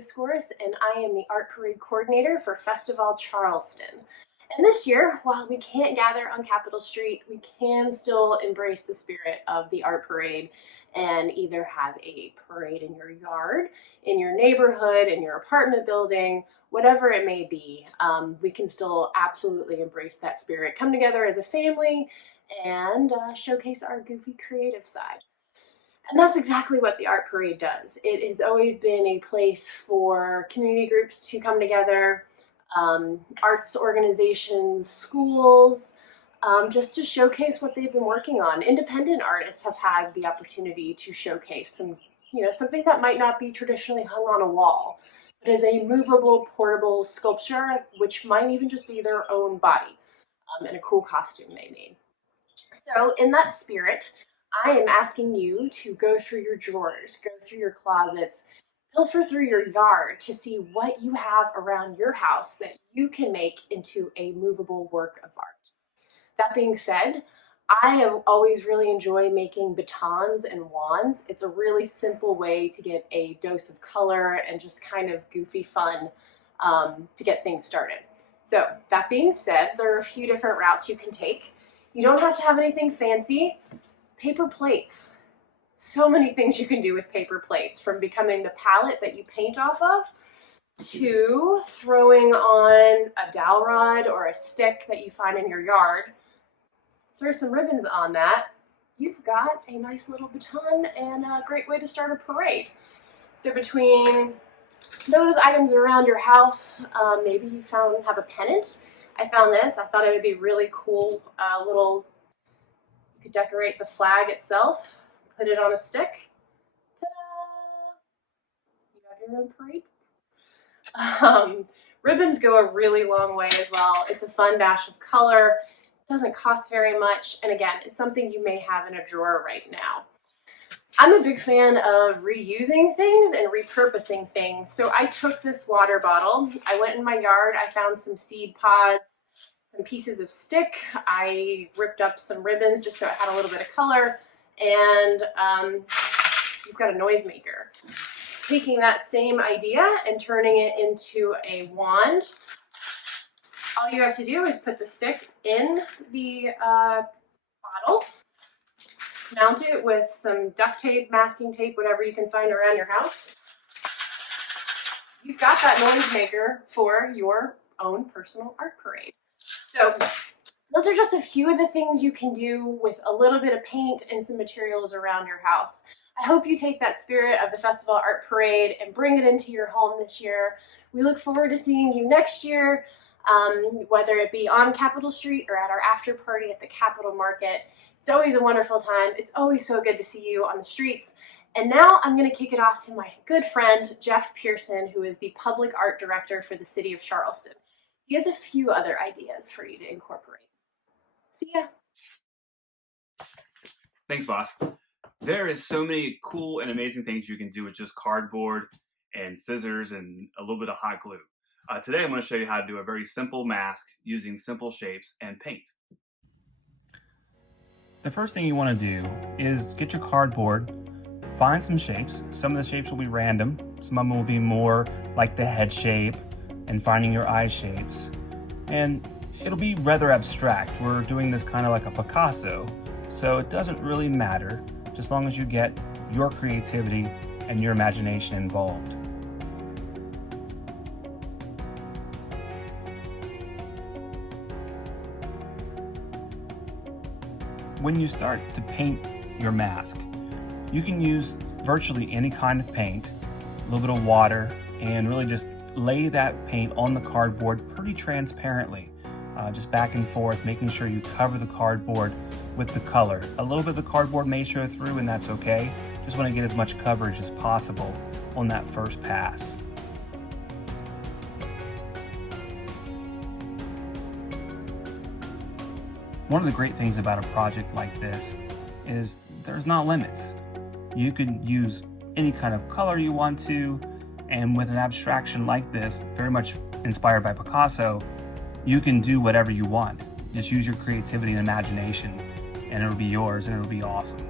Scouras, and I am the Art Parade Coordinator for FestivALL Charleston. And this year, while we can't gather on Capitol Street, we can still embrace the spirit of the Art Parade and either have a parade in your yard, in your neighborhood, in your apartment building, whatever it may be. We can still absolutely embrace that spirit, come together as a family, and showcase our goofy creative side. And that's exactly what the Art Parade does. It has always been a place for community groups to come together, arts organizations, schools, just to showcase what they've been working on. Independent artists have had the opportunity to showcase something that might not be traditionally hung on a wall, but is a movable, portable sculpture, which might even just be their own body, and a cool costume they made. So in that spirit, I am asking you to go through your drawers, go through your closets, pilfer through your yard to see what you have around your house that you can make into a movable work of art. That being said, I have always really enjoyed making batons and wands. It's a really simple way to get a dose of color and just kind of goofy fun to get things started. So that being said, there are a few different routes you can take. You don't have to have anything fancy. Paper plates. So many things you can do with paper plates, from becoming the palette that you paint off of to throwing on a dowel rod or a stick that you find in your yard. Throw some ribbons on that. You've got a nice little baton and a great way to start a parade. So between those items around your house, maybe you have a pennant. I found this. I thought it would be really cool. You could decorate the flag itself, put it on a stick. Ta-da! You have your own parade. Ribbons go a really long way as well. It's a fun dash of color. It doesn't cost very much. And again, it's something you may have in a drawer right now. I'm a big fan of reusing things and repurposing things. So I took this water bottle. I went in my yard. I found some seed pods, some pieces of stick. I ripped up some ribbons just so it had a little bit of color. And you've got a noisemaker. Taking that same idea and turning it into a wand. All you have to do is put the stick in the bottle, mount it with some duct tape, masking tape, whatever you can find around your house. You've got that noisemaker for your own personal art parade. So those are just a few of the things you can do with a little bit of paint and some materials around your house. I hope you take that spirit of the FestivALL Art Parade and bring it into your home this year. We look forward to seeing you next year, whether it be on Capitol Street or at our after party at the Capitol Market. It's always a wonderful time. It's always so good to see you on the streets. And now I'm going to kick it off to my good friend, Jeff Pierson, who is the Public Art Director for the City of Charleston. He has a few other ideas for you to incorporate. See ya. Thanks, boss. There is so many cool and amazing things you can do with just cardboard and scissors and a little bit of hot glue. Today I'm going to show you how to do a very simple mask using simple shapes and paint. The first thing you want to do is get your cardboard, find some shapes. Some of the shapes will be random, some of them will be more like the head shape and finding your eye shapes. And it'll be rather abstract. We're doing this kind of like a Picasso, so it doesn't really matter, just as long as you get your creativity and your imagination involved. When you start to paint your mask, you can use virtually any kind of paint, a little bit of water, and really just lay that paint on the cardboard pretty transparently, just back and forth, making sure you cover the cardboard with the color. A little bit of the cardboard may show through, and that's okay. Just want to get as much coverage as possible on that first pass. One of the great things about a project like this is there's not limits. You can use any kind of color you want to, and with an abstraction like this, very much inspired by Picasso, you can do whatever you want. Just use your creativity and imagination, and it'll be yours, and it'll be awesome.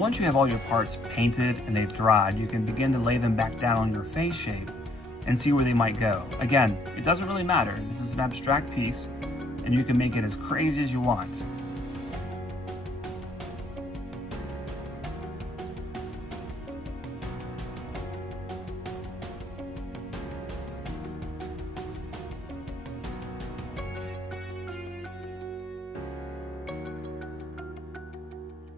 Once you have all your parts painted and they've dried, you can begin to lay them back down on your face shape and see where they might go. Again, it doesn't really matter. This is an abstract piece and you can make it as crazy as you want.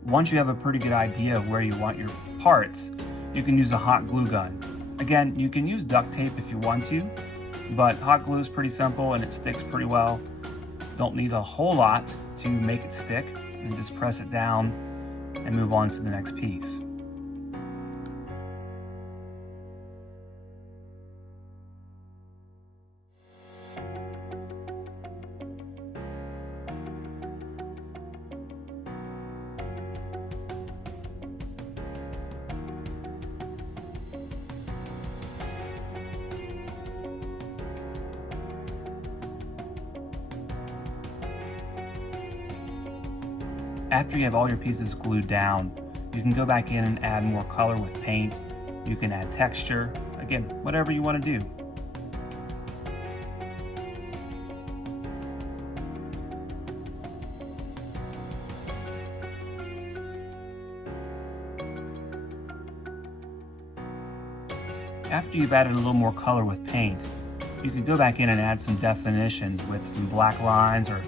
Once you have a pretty good idea of where you want your parts, you can use a hot glue gun. Again, you can use duct tape if you want to, but hot glue is pretty simple and it sticks pretty well. Don't need a whole lot to make it stick, and just press it down and move on to the next piece. After you have all your pieces glued down, you can go back in and add more color with paint. You can add texture, again, whatever you want to do. After you've added a little more color with paint, you can go back in and add some definition with some black lines or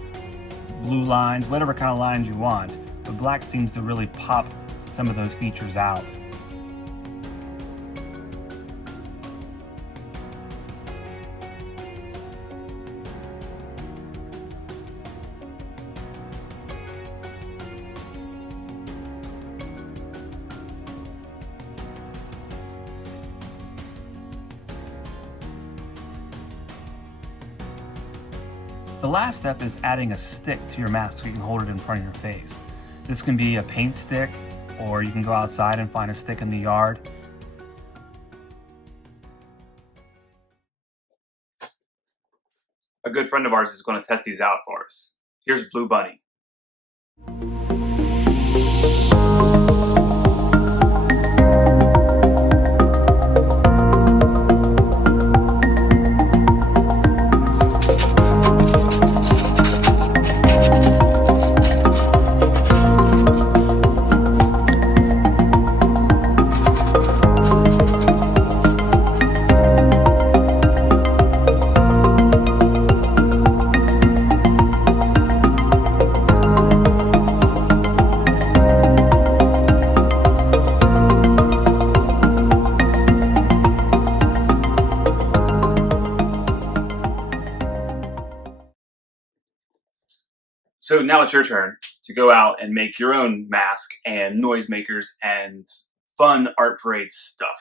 blue lines, whatever kind of lines you want, but black seems to really pop some of those features out. The last step is adding a stick to your mask so you can hold it in front of your face. This can be a paint stick, or you can go outside and find a stick in the yard. A good friend of ours is going to test these out for us. Here's Blue Bunny. So now it's your turn to go out and make your own mask and noisemakers and fun art parade stuff.